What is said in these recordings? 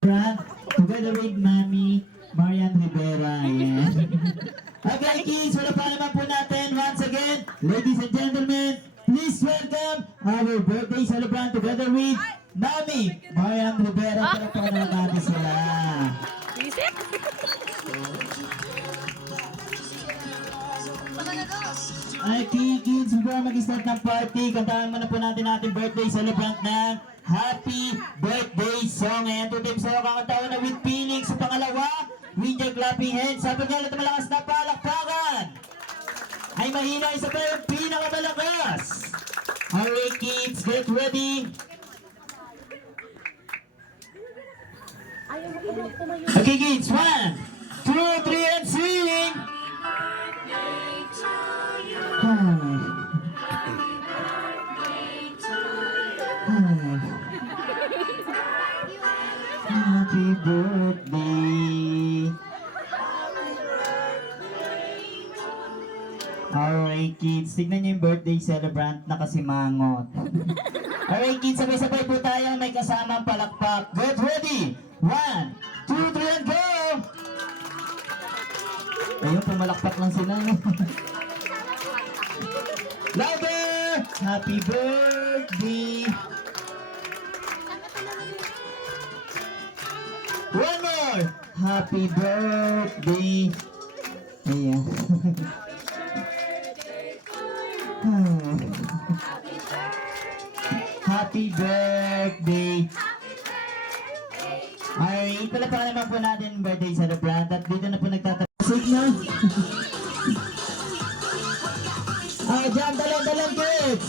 Together with Mami Marian Rivera. Ayan. Okay, kids, wala pa naman po natin. Once again, ladies and gentlemen, please welcome our birthday celebrant together with Mami Marian Rivera. Para pa natin sila. Isip? Okay, kids, before mag-start ng party, kantahan muna po natin ating birthday celebrant ng Happy Birthday Song. Ayan, tutim sa'yo kakantawan na with feeling. Sa pangalawa, with your clapping hands. Sabi nga natin malakas na palakpakan. Ay mahina, isa pa yung pinakamalakas. Alright, kids, get ready. Okay, kids, 1, 2, 3, and sing. Happy birthday. Alright, kids, tignan nyo yung birthday celebrant na kasimangot. Alright, kids, sabay-sabay po tayo may kasamang palakpak. Get ready! 1, 2, 3, and go! Ayun, pumalakpak lang sila. Louder! Happy birthday! One more! Happy birthday! Ayan. Happy birthday! Ay, palapakan naman po natin ang birthday celebrant at dito na po nagtatapos na. Diyan, dalang kids!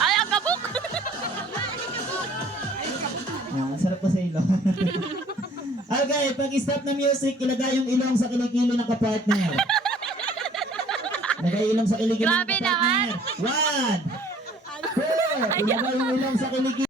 Ay, ang kabuk! Sarap pa sa ilong. Okay, pag stop na music, ilagay yung ilong sa kilikili ng kapartner. Ilagay ilong sa kilikili ng Grabe naman. kapartner. 1, 2, ilagay yung ilong sa kilikili.